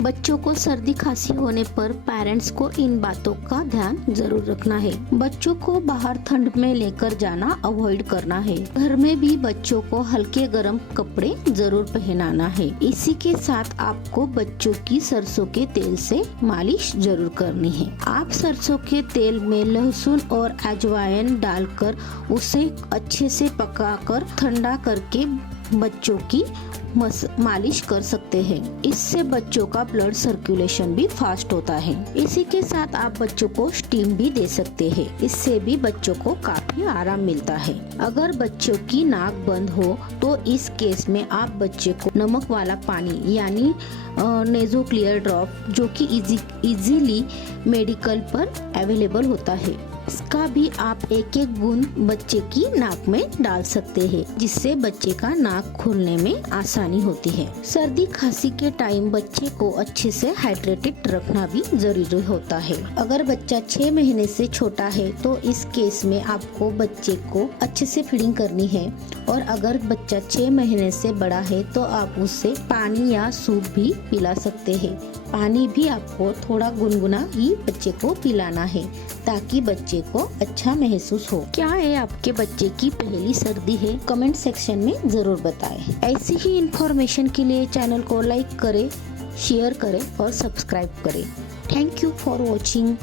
बच्चों को सर्दी खांसी होने पर पेरेंट्स को इन बातों का ध्यान जरूर रखना है। बच्चों को बाहर ठंड में लेकर जाना अवॉइड करना है। घर में भी बच्चों को हल्के गर्म कपड़े जरूर पहनाना है। इसी के साथ आपको बच्चों की सरसों के तेल से मालिश जरूर करनी है। आप सरसों के तेल में लहसुन और अजवाइन डालकर उसे अच्छे से पकाकर ठंडा करके बच्चों की मालिश कर सकते हैं। इससे बच्चों का ब्लड सर्कुलेशन भी फास्ट होता है। इसी के साथ आप बच्चों को स्टीम भी दे सकते हैं। इससे भी बच्चों को काफी आराम मिलता है। अगर बच्चों की नाक बंद हो तो इस केस में आप बच्चे को नमक वाला पानी यानी नेजो क्लियर ड्रॉप, जो कि इजीली मेडिकल पर अवेलेबल होता है, इसका भी आप एक एक बूंद बच्चे की नाक में डाल सकते हैं, जिससे बच्चे का नाक खोलने में आसानी होती है। सर्दी खांसी के टाइम बच्चे को अच्छे से हाइड्रेटेड रखना भी जरूरी होता है। अगर बच्चा 6 महीने से छोटा है तो इस केस में आपको बच्चे को अच्छे से फीडिंग करनी है, और अगर बच्चा 6 महीने से बड़ा है तो आप उससे पानी या सूप भी पिला सकते हैं। पानी भी आपको थोड़ा गुनगुना ही बच्चे को पिलाना है, ताकि बच्चे को अच्छा महसूस हो। क्या है आपके बच्चे की पहली सर्दी है? कमेंट सेक्शन में जरूर बताएं। ऐसी ही इंफॉर्मेशन के लिए चैनल को लाइक करें, शेयर करें और सब्सक्राइब करें। Thank you for watching.